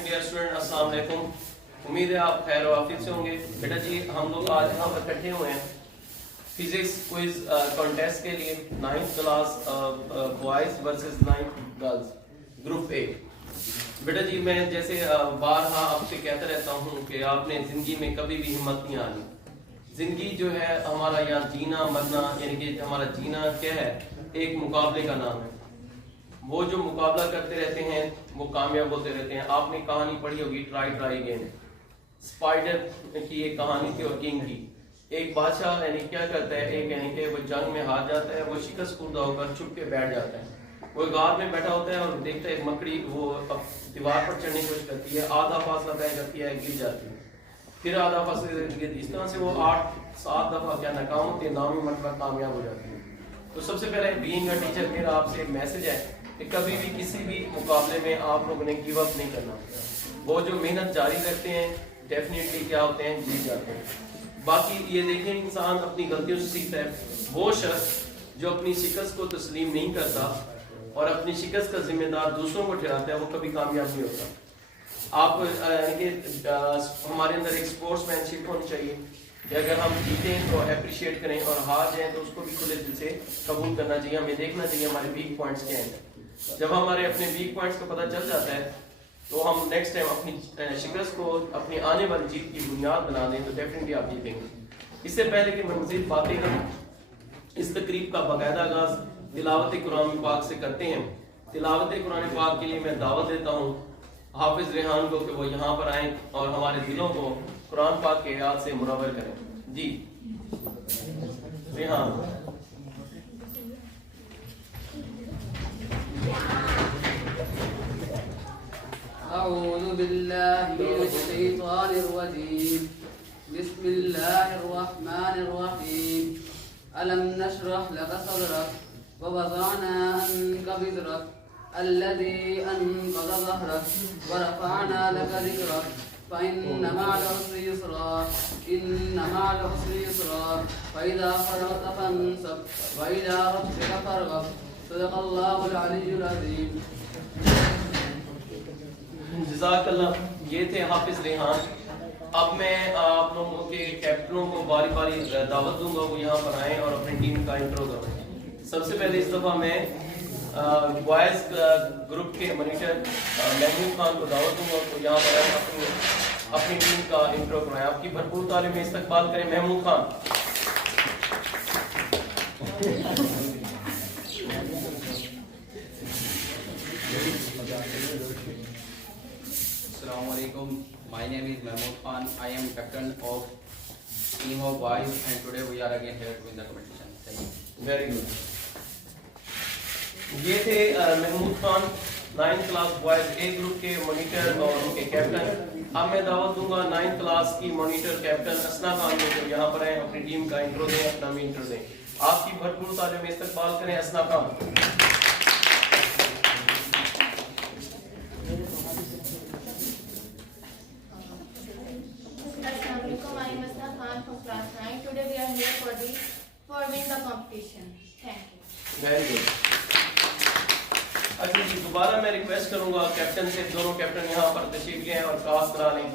Dear student, अस्सलाम वालेकुम। उम्मीद है आप खैर वाफियत से होंगे। बेटा जी, हम लोग आज यहाँ पर इकट्ठे हुए हैं फिजिक्स क्विज कॉन्टेस्ट के लिए। 9th class boys versus 9th girls group A. बेटा जी, मैं जैसे बारहा आपसे कहता रहता हूँ कि आपने जिंदगी में कभी भी हिम्मत नहीं आनी। जिंदगी जो है हमारा, यहाँ जीना मरना, यानी कि हमारा जीना क्या है, एक मुकाबले का नाम है। वो जो मुकाबला करते रहते हैं वो कामयाब होते रहते हैं। आपने कहानी पढ़ी होगी ट्राई ट्राई अगेन। स्पाइडर की एक कहानी थी और किंग की। एक बादशाह यानी क्या करता है, एक यानी कि वो जंग में हार जाता है, वो शिकस्त खुर्दा होकर छुप के बैठ जाता है। वो गार में बैठा होता है और देखता है एक मकड़ी वो दीवार पर चढ़ने की कोशिश करती है, आधा फासला तय करती है, गिर जाती है, फिर आधा फासला गिरती है। इस तरह से वो 8-7 दफा क्या नाकाम होती है, नामी मरतबा कामयाब हो जाती है। तो सबसे पहले बीइंग अ टीचर मेरा आपसे एक मैसेज है कि कभी भी किसी भी मुकाबले में आप लोगों ने गिव अप नहीं करना। वो जो मेहनत जारी रखते हैं डेफिनेटली क्या होते हैं, जीत जाते हैं। बाकी ये देखें, इंसान अपनी गलतियों से सीखता है। वो शख्स जो अपनी शिकस्त को तस्लीम नहीं करता और अपनी शिकस्त का जिम्मेदार दूसरों को ठहराता है, वो कभी कामयाब नहीं होता। आप हमारे अंदर एक स्पोर्ट्समैनशिप होनी चाहिए कि अगर हम जीतें तो अप्रिशिएट करें और हार जाएं तो उसको भी खुले दिल से कबूल करना चाहिए। हमें देखना चाहिए हमारे वीक पॉइंट्स क्या हैं। जब हमारे अपने वीक पॉइंट्स का पता चल जाता है तो हम नेक्स्ट टाइम अपनी शिकस्त को अपनी आने वाली जीत की बुनियाद बना दें तो डेफिनेटली आप जीतेंगे। इससे पहले कि मैं मज़ीद बातें करूं, इस तकरीब का बाकायदा आगाज तिलावत कुरान पाक से करते हैं। तिलावत कुरान पाक के लिए मैं दावत देता हूँ हाफिज रेहान को कि वो यहाँ पर आएँ और हमारे दिलों को कुरान पाक के आयत से मुनव्वर करें। जी रेहान। अऊज़ु बिल्लाहि मिनश शैतानिर रजीम। बिस्मिल्लाहिर रहमानिर रहीम। अलम नशरह लक सदरक व वज़अना अन्का विज़रक अल्लज़ी अनक़ज़ ज़हरक व रफ़अना लक ज़िक्रक फ़इन्न मअल उसरि युस्रा इन्न मअल उसरि युस्रा फ़इज़ा फ़रग़त फ़ंसब व इला रब्बिक फ़रग़ब। सदक़ल्लाहुल अलिय्युल अज़ीम। जज़ाकल्लाह। ये थे हाफिज रेहान। अब मैं आप लोगों के कैप्टनों को बारी बारी दावत दूंगा वो यहाँ पर आएँ और अपनी टीम का इंट्रो करें। सबसे पहले इस दफ़ा मैं बॉयज़ ग्रुप के मॉनिटर महमूद खान को दावत दूंगा तो यहाँ पर आए अपनी टीम का इंट्रो कराएं। आपकी भरपूर तालीम में इस्तकबाल करें Mahmood Khan. Assalamualaikum. My name is Mahmood Khan. I am captain of team of boys and today we are again here to win the competition. Thank you. Very good. ये थे Mahmood Khan 9th class boys A group के monitor और उनके captain. अब मैं दावत दूंगा 9th class की मॉनिटर कैप्टन असना खान को जो यहाँ पर हैं, अपनी टीम का इंट्रो दें, अपना भी इंट्रो दें। आपकी भरपूर तालीम में इस्तकबाल करें असना Khan. Today we are here for win the competition. Thank you. Very good. अच्छा जी, दोबारा मैं रिक्वेस्ट करूंगा कैप्टन से, दोनों कैप्टन यहाँ पर तशरीफ लें और क्रॉस करा लें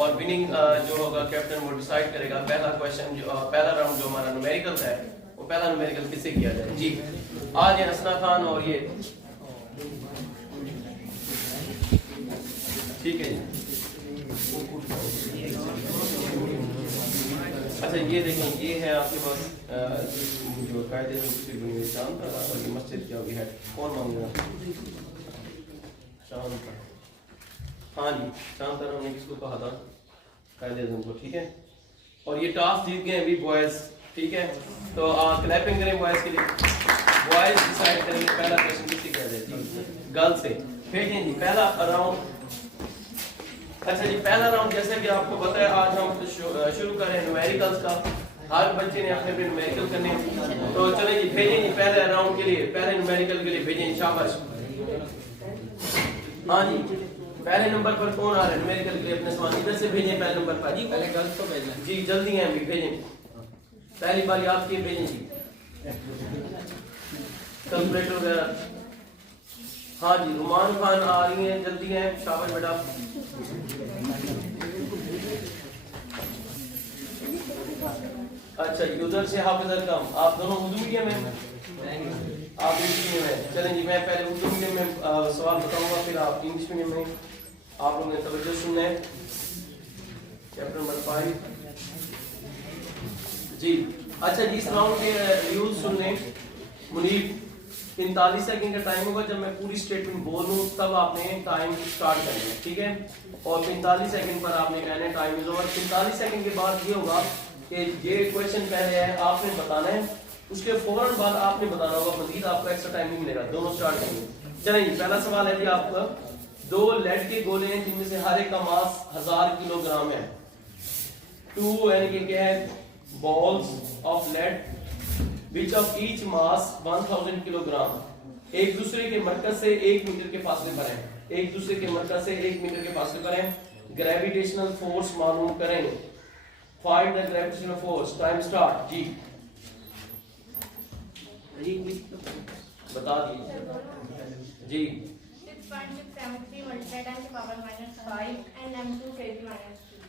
और विनिंग जो होगा कैप्टन वो डिसाइड करेगा। पहला क्वेश्चन जो पहला राउंड जो हमारा न्यूमेरिकल है, वो पहला न्यूमेरिकल किससे किया जाए। जी आज है हसना खान और ये ठीक है जी। अच्छा ये देखें, ये है आपके पास जो कायदे से बनी हुई चांद का, और ये मस्जिद क्या होगी है, कौन मांगेगा चांद का। हाँ जी, चांद का हमने किसको कहा था, कायदे को, ठीक है। और ये टॉस जीत गए अभी बॉयज, ठीक है। तो क्लैपिंग करें बॉयज के लिए। बॉयज डिसाइड करेंगे पहला क्वेश्चन किससे किया जाए, गर्ल से। भेजें जी पहला राउंड। अच्छा जी, पहला राउंड जैसे कि आपको पता है आज हम शुरू करें न्यूमेरिकल्स का। हर बच्चे ने अपने अपने न्यूमेरिकल करने, तो चलें जी भेजें जी पहले राउंड के लिए, पहले न्यूमेरिकल के लिए भेजें। शाबाश। हाँ जी, पहले नंबर पर कौन आ रहा है न्यूमेरिकल के लिए, अपने सवाल इधर से भेजें पहले नंबर पर। जी पहले गर्ल्स को भेजना जी, जल्दी हैं अभी, भेजें। पहली बार आपकी भेजें जी, कैलकुलेटर वगैरह। हाँ जी, रुमान खान आ रही हैं, जल्दी हैं, शाबाश बेटा। अच्छा यूजर से हाफिज कम, आप दोनों उर्दू मीडियम में, आप इंग्लिश मीडियम में। चलें जी, मैं पहले उर्दू मीडियम में सवाल बताऊंगा, फिर आप इंग्लिश मीडियम में। आप लोगों ने तवज्जो सुनना है। चैप्टर नंबर 5 जी। अच्छा जी, इस राउंड के रूल्स सुन लें। मुनीब, 45 सेकंड का टाइम होगा। जब मैं पूरी स्टेटमेंट बोल दूं तब आपने टाइम स्टार्ट करना है, ठीक है? और 45 सेकंड पर आपने कहना है टाइम इज ओवर। 45 सेकंड के बाद ये होगा कि ये क्वेश्चन पहले है, आपने बताना है, उसके फौरन बाद आपने बताना होगा, मजीद आपको एक्स्ट्रा टाइम नहीं मिलेगा। दोनों स्टार्ट करेंगे। चलें जी, पहला सवाल है जी आपका। 2 लेड के गोले हैं जिनमें से हर एक का मास 1000 किलोग्राम है। 2 यानी कि क्या है, balls of lead which of each mass 1000 kilogram एक दूसरे के मरकज से 1 मीटर के फासले पर हैं। एक दूसरे के मरकज से 1 मीटर के फासले पर हैं। ग्रेविटेशनल फोर्स मालूम करें। Find the gravitational force. Time start जी। बता दीजिए जी। 6.673 multiplied and power minus 5 and m2 kg minus 2.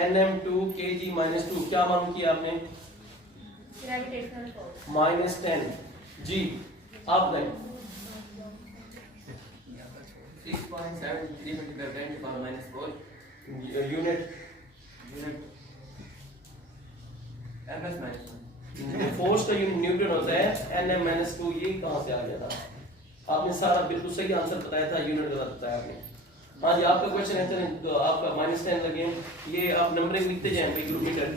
nm2 kg minus 2 क्या मालूम किया आपने? Gravitational force. -10 जी। आप गए 6.73 multiplied by 10 to power minus 4 unit ms minus 1. Force का यूनिट न्यूटन होता है। nm-2 ये कहां से आ गया था? आपने सारा बिल्कुल सही आंसर बताया था, यूनिट गलत बताया आपने। हाँ जी, आपका क्वेश्चन है, तो आपका -10 लगे। ये आप नंबरिंग लिखते जाएं किलोमीटर।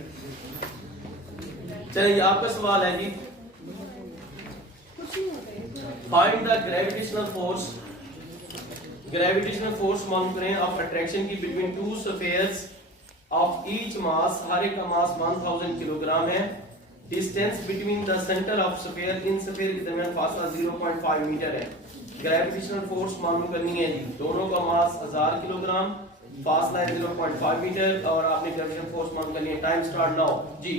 चलिए, आपका सवाल है जी, find the gravitational force. Gravitational force मालूम करें ऑफ अट्रैक्शन की between 2 spheres of each mass. हर एक का मास 1000 किलोग्राम है। Distance between the centre of sphere, इन स्फीयर के दरमियान फासला 0.5 मीटर है। ग्रेविटेशनल फोर्स मालूम करनी है जी। दोनों का मास 1000 किलोग्राम, फासला है 0.5 मीटर, और आपने ग्रेविटेशनल फोर्स मालूम करनी है। Time start now ji.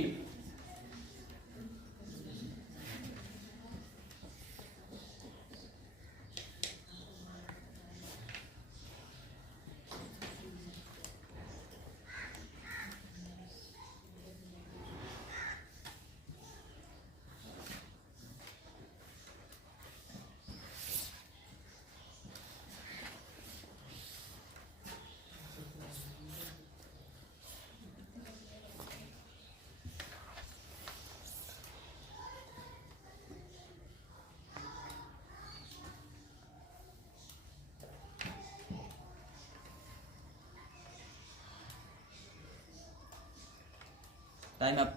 Time up.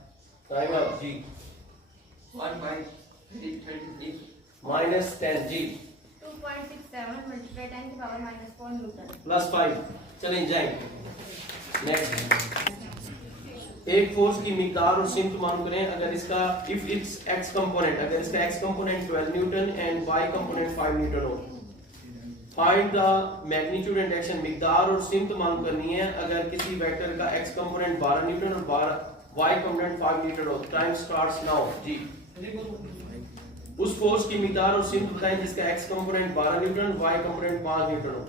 Time up ji. 1.33 -10 ji. 2.67 multiplied 10 to power minus 4 Newton. +5। चलें जाएं नेक्स्ट। एक फोर्स की मिकदार और सिमत मालूम करें। अगर इसका इफ इट्स x कंपोनेंट, अगर इसका x component 12 newton and y component 5 newton हो। Find the magnitude and direction. मिकदार और सिमत मालूम करनी है अगर किसी वेक्टर का x कंपोनेंट 12 न्यूटन और y कंपोनेंट 5 न्यूटन हो। टाइम स्टार्ट्स नाउ जी। उस फोर्स की मिकदार और सिमत बताएं जिसका x component 12 Newton, y component 5 newton हो।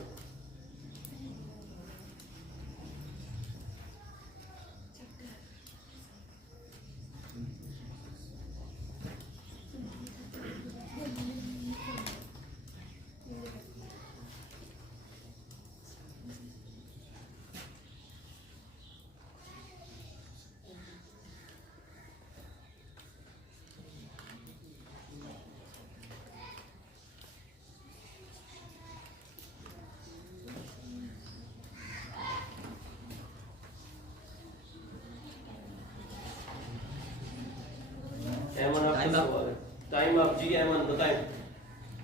एमन आपका सवाल है। टाइम आप जी। एमन बताएं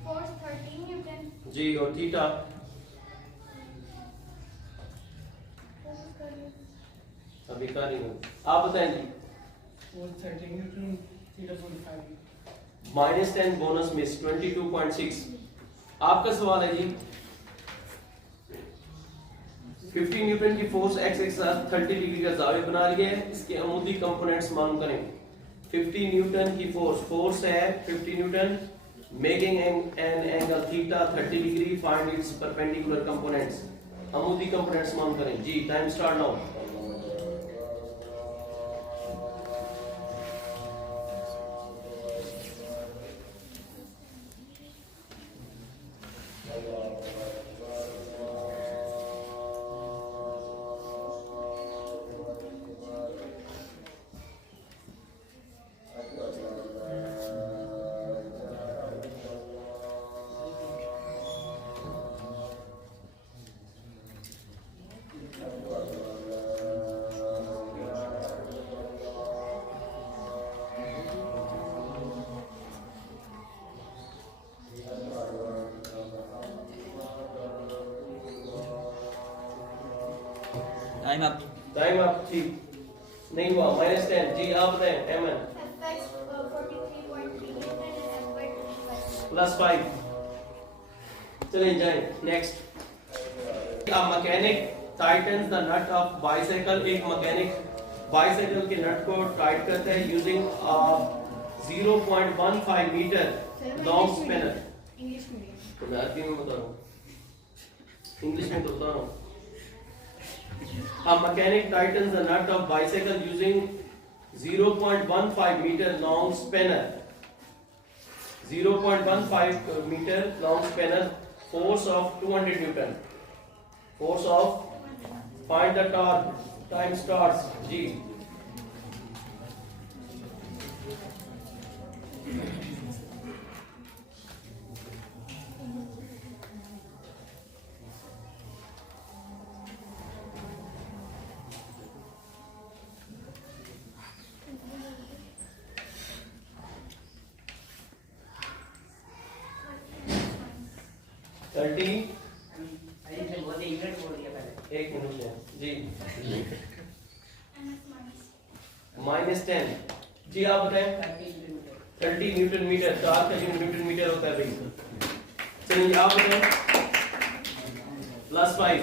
Force 13 Newton. जी। और थीटा अभी कर रही हूँ, आप बताएं जी। -10 बोनस मिस 22.6। आपका सवाल है जी। 50 न्यूटन की फोर्स x के साथ 30 डिग्री का जाविया बना रही है। इसके अमूदी कंपोनेंट्स मालूम करें। 50 न्यूटन की फोर्स है 50 newton, making an angle theta 30 degree. Find its perpendicular components. अमूदी कंपोनेंट्स मालूम करें जी। Time start now. Time up. Time up. ठीक नहीं हुआ। -10 जी आप बताएं। एमन FX 43.3 Newton and FY 25. +5। चलें जाएं next. A mechanic tightens the nut of bicycle। एक मैकेनिक बाइसाइकिल के नट को टाइट करता है using 0.15 metre long spanner. English medium. तो मैं अरबी में बता रहा हूँ, इंग्लिश में तो बता रहा हूँ। A mechanic tightens the nut of bicycle using 0.15 meter long spanner. 0.15 meter long spanner. Force of 200 Newton. Force of find the torque. Time starts. G. एक मिनट है जी। -10 जी आप बताएं। 30 न्यूटन मीटर। चार का न्यूटन मीटर होता है भाई। चलिए आप बताएं। +5।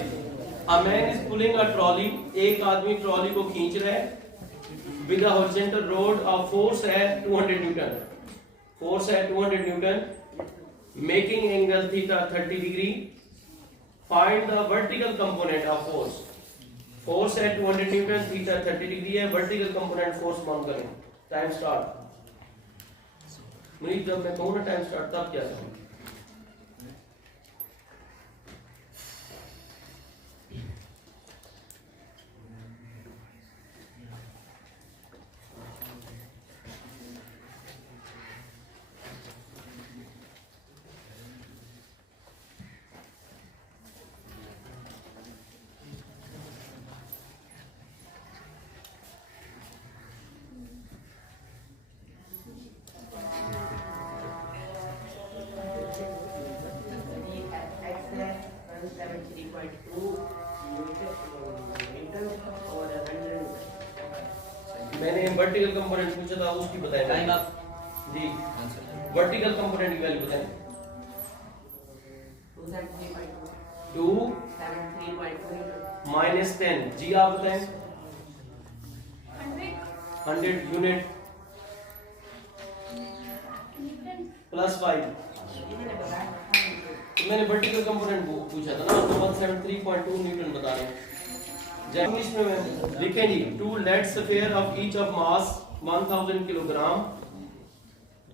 A man is pulling a trolley। एक आदमी ट्रॉली को खींच रहा है with a horizontal road। of force है 200 न्यूटन। फोर्स है 200 Newton. making angle theta 30 degree। find the vertical component of force। Force है 200 न्यूटन, थीटा 30 डिग्री है, वर्टिकल कंपोनेंट फोर्स मालूम करें। Time start. मुझे जब मैं कहूँ ना टाइम स्टार्ट तब क्या करूँ? मैंने वर्टिकल कंपोनेंट पूछा था, उसकी बताएं। टाइम अप जी। वर्टिकल कंपोनेंट की वैल्यू बताएं। 2 -10 जी आप बताएं। 100 यूनिट +5। तो मैंने वर्टिकल कंपोनेंट पूछा था ना, तो 173.2 न्यूटन बता रहे हैं। इंग्लिश में लिखें जी। 2 lead sphere of each of mass 1000 kilogram.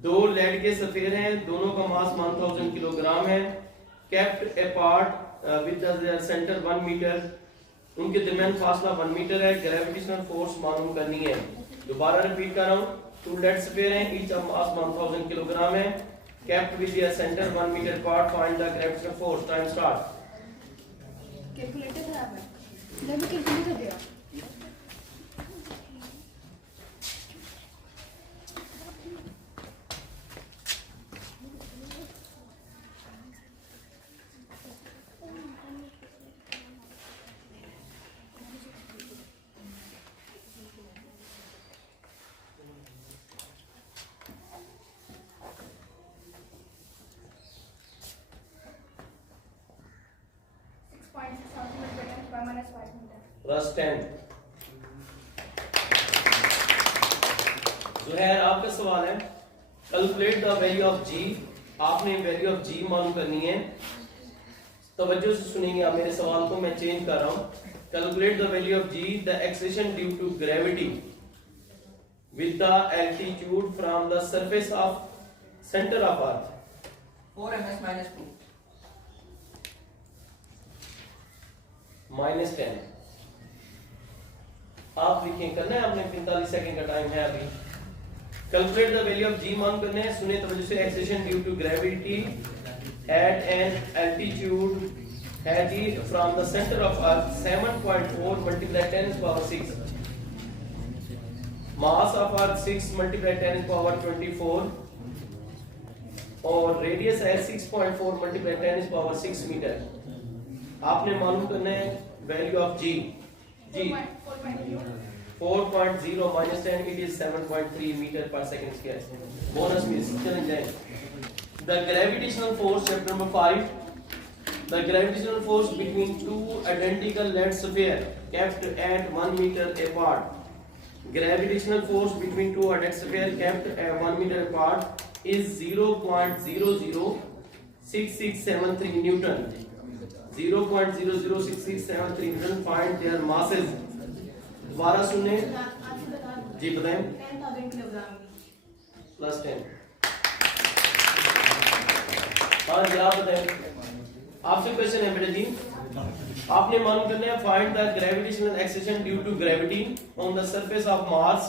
2 lead के स्फीयर हैं, दोनों का मास 1000 किलोग्राम है। Kept apart with the centre 1 metre. उनके दरमियान फासला 1 मीटर है। ग्रेविटेशनल फोर्स मालूम करनी है। दोबारा रिपीट कर रहा हूँ। 2 लेड स्फीयर हैं, ईच ऑफ मास 1000 किलोग्राम है। Kept with the centre 1 metre apart. Find the gravitational force. Time start. Calculator खराब है, जब कैलकुलेटर दिया। +10। जुहैर आपका सवाल है, कैलकुलेट द वैल्यू ऑफ जी। आपने वैल्यू ऑफ जी मालूम करनी है। तवज्जो से सुनेंगे आप मेरे सवाल को, मैं चेंज कर रहा हूं। Calculate the value of g, the acceleration due to gravity with the altitude from the surface of center of earth 4 ms minus 2 minus 10। आप लिखें, करना है आपने, 45 सेकंड का टाइम है अभी। Calculate the value of g मान करने हैं, सुने तवज्जो से। Acceleration due to gravity at an altitude है जी from the centre of earth 7.4 multiply 10 power 6, mass of earth 6 multiply 10 power 24 और रेडियस है 6.4 मल्टीप्लाई 10 पावर 6 मीटर। आपने मालूम करना है value of g। 4.0 minus 10, it is 7.3 meter per second square। Bonus में चलें जाएं। The gravitational force, chapter number 5। The gravitational force between two identical lead spheres kept at 1 meter apart। Gravitational force between two identical spheres kept at 1 meter apart is 0.006673 Newton। 0.006673 Newton। Find their masses। दोबारा सुने जी, बताएं। 10,000 kilogram plus 10। हाँ जी, आप बताएं। आपसे question है बेटा जी, आपने मालूम करना है find the gravitational acceleration due to gravity on the surface of Mars.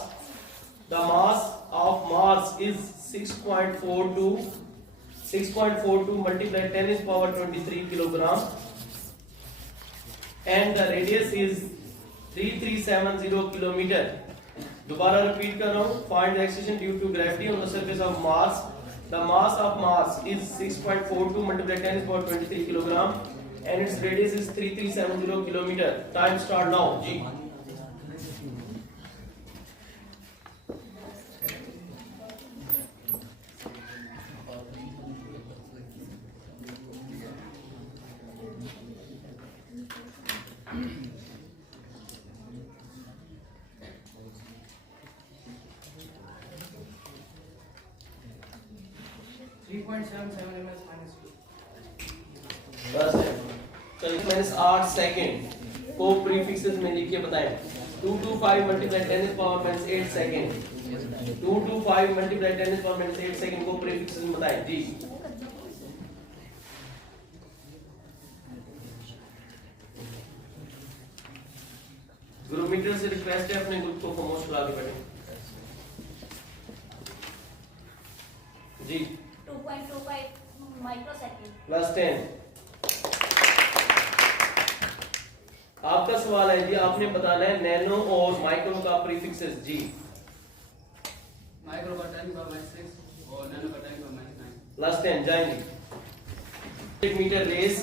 The mass of Mars is 6.42 multiply 10 is power 23 kilogram and the radius is 3370 kilometre. दोबारा रिपीट कर रहा हूं, find the acceleration due to gravity on the surface of Mars. The mass of Mars is 6.42 multiply 10 is power 23 kilogram and its radius is 3370 kilometer। Time start now जी। बस है। चलिए minus 8 second को prefixes में लिख के बताएं। 225 multiply 10 is power minus 8 second. 225 multiply 10 is power minus 8 second को prefixes में बताएं जी। ग्रुप मीटर से रिक्वेस्ट है अपने ग्रुप को खामोश करा के बैठे जी। 2.25 माइक्रोसेकंड प्लस 10। आपका सवाल है जी, आपने बताना है नैनो और माइक्रो का प्रीफिक्सेस जी। माइक्रो का 10 का -6 और नैनो का 10 का -9 प्लस 10 जाएंगे। 100 मीटर रेस,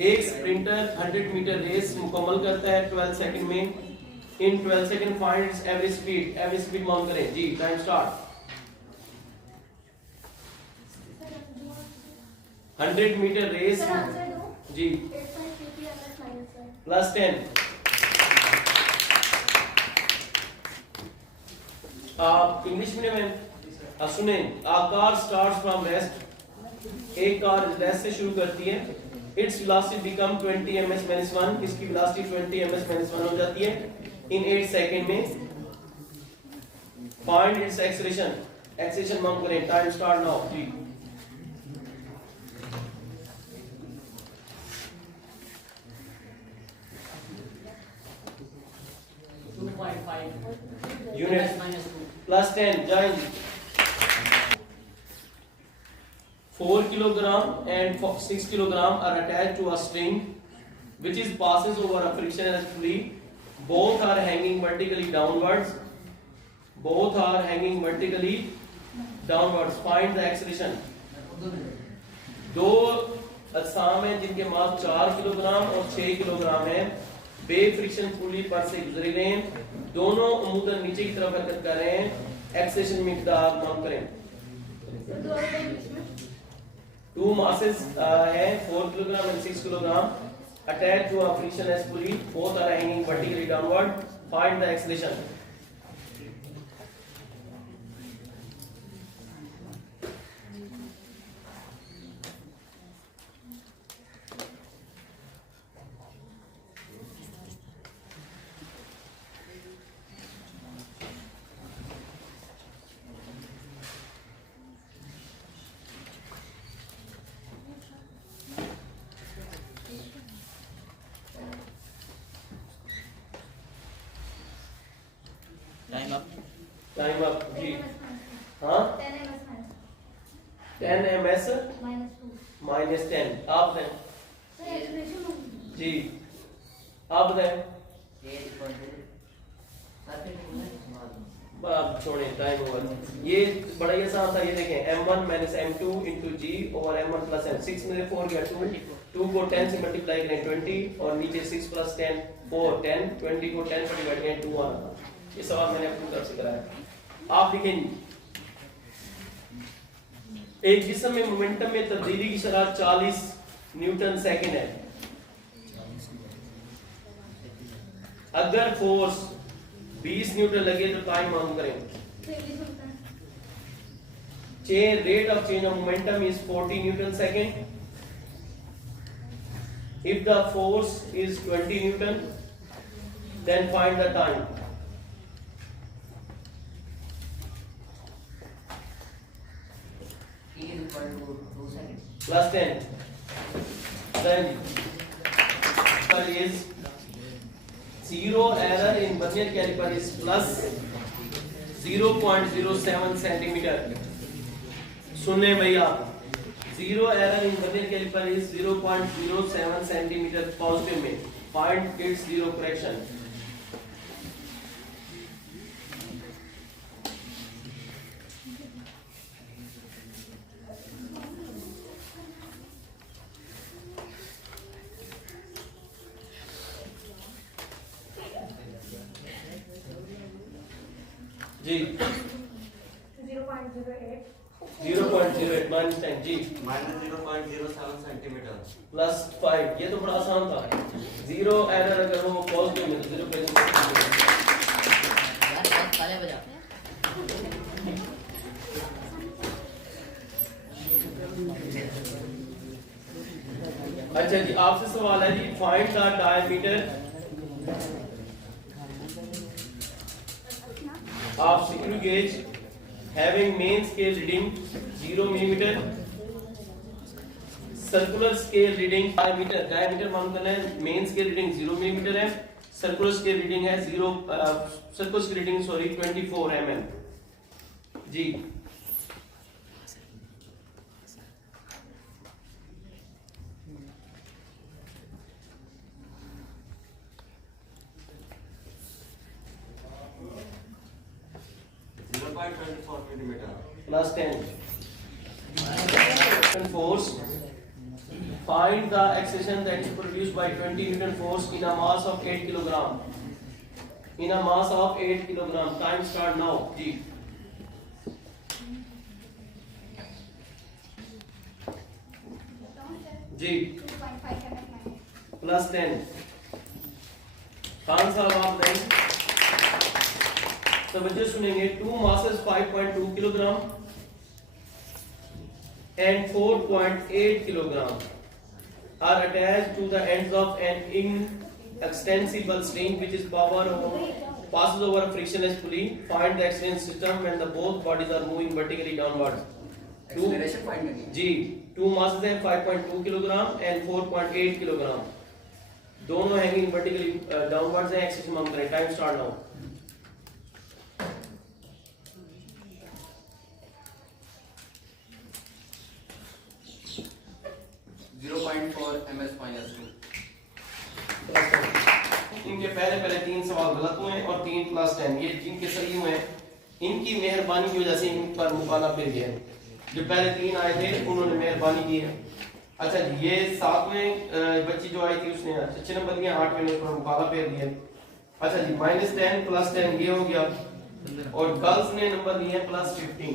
एक स्प्रिंटर 100 मीटर रेस मुकम्मल करता है 12 सेकंड में। In 12 second find its average speed. Average speed मालूम करें जी। Time start. 100 मीटर रेस जी प्लस 10। आप इंग्लिश मीडियम में सुने। A car starts from rest. एक कार रेस्ट से शुरू करती है। Its velocity become 20 ms - 1। इसकी वेलोसिटी 20 ms - 1 हो जाती है इन 8 सेकंड में। Find its acceleration. एक्सेलरेशन मालूम करें। टाइम स्टार्ट नाउ जी। 2.5 unit -2 plus 10 जाएंगे। 4 kilogram and 6 kilogram are attached to a string which is passes over a frictionless pulley. Both are hanging vertically downwards. Both are hanging vertically downwards. Find the acceleration। दो अजसाम हैं जिनके मास 4 kilogram और 6 kilogram है। बे friction पुली पर से गुजर रहे हैं। दोनों अमूदन नीचे की तरफ हरकत कर रहे हैं। एक्सेलरेशन मिकदार मालूम करें। टू masses है 4 kilogram and 6 kilogram attached to a frictionless pulley. Both are hanging vertically downward. Find the acceleration। Time up. Time up जी। हाँ 10 ms माइनस 10 आप दें जी, आप दें। अब छोड़े टाइम ओवर। ये बड़ा ही आसान था, ये देखें m1 माइनस m2 इंटू जी ओवर m1 प्लस m। 6 में से 4 गया 2 को 10 से मल्टीप्लाई करें 20 और नीचे 6 प्लस 10 4 10 20 को 10 से डिवाइड करें 2 आना था। ये सवाल मैंने अपनी तरफ से कराया। आप देखें एक जिस्म में मोमेंटम में तब्दीली की शरह 40 न्यूटन सेकंड है। अगर फोर्स 20 न्यूटन लगे तो टाइम मालूम करें। Rate of change of momentum is 40 Newton second. If the force is 20 Newton, then find the time. E is equal to 2 seconds. Plus 10. Then is zero error in vernier caliper is plus 0.07 centimeter. सुने भैया, zero error in vernier caliper is 0.07 centimeter positive में. Find its zero correction. जी 0.08 0.08 minus 10 जी minus 0.07 centimetre plus 5। ये तो बड़ा आसान था। Zero error अगर वो पॉजिटिव में तो 0.08। ताले बजा। अच्छा जी, आपसे सवाल है जी, find the diameter of screw gauge having main scale reading 0 mm, circular scale reading diameter मालूम करना है। main scale reading 0 mm है, circular scale reading है 24 mm ji. plus 10 force. Find the acceleration that is produced by 20 Newton force in a mass of 8 kilogram. In a mass of 8 kilogram. Time start now. Ji ji plus 10 Khan साहब आप दें तवज्जो सुनेंगे। 2 masses 5.2 kilogram and 4.8 kilogram are attached to the ends of an inextensible string which is passes over a frictionless pulley. Find the acceleration system when the both bodies are moving vertically downwards. Acceleration find करनी है। जी 2 masses हैं 5.2 kilogram and 4.8 kilogram, दोनों hanging vertically downwards हैं। Acceleration मालूम करें। Time start now. 0.4 ms minus 2। इनके पहले 3 सवाल गलत हुए और 3 प्लस 10 ये जिनके सही हुए हैं इनकी मेहरबानी की वजह से इन पर मुकाला फिर गया है। जो पहले 3 आए थे उन्होंने मेहरबानी की है। अच्छा जी, ये 7वें बच्ची जो आई थी उसने अच्छे नंबर दिए, 8वें ने उसका मुकाला फेर दिया। अच्छा जी, -10 प्लस 10 ये हो गया और गर्ल्स ने नंबर दिए +15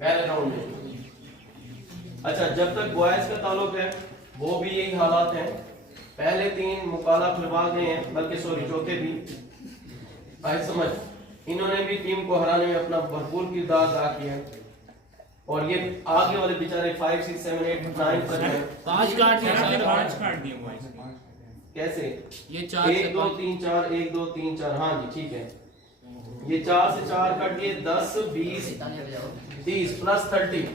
पहले राउंड में। अच्छा, जब तक बॉयज का ताल्लुक है वो भी यही हालात हैं। पहले 3 मुकाला खुलवा गए हैं, बल्कि सॉरी चौथे भी आए समझ। इन्होंने भी टीम को हराने में अपना भरपूर किरदार अदा किया और ये आगे वाले बेचारे 5 6 7 8 9 तक हैं। 5 काट दिए, 5 काट दिए बॉयज। कैसे? ये 4 1 2 3 4 1 2 3 4 हाँ जी ठीक है। ये 4 से 4 कट गए 10 20 30 +30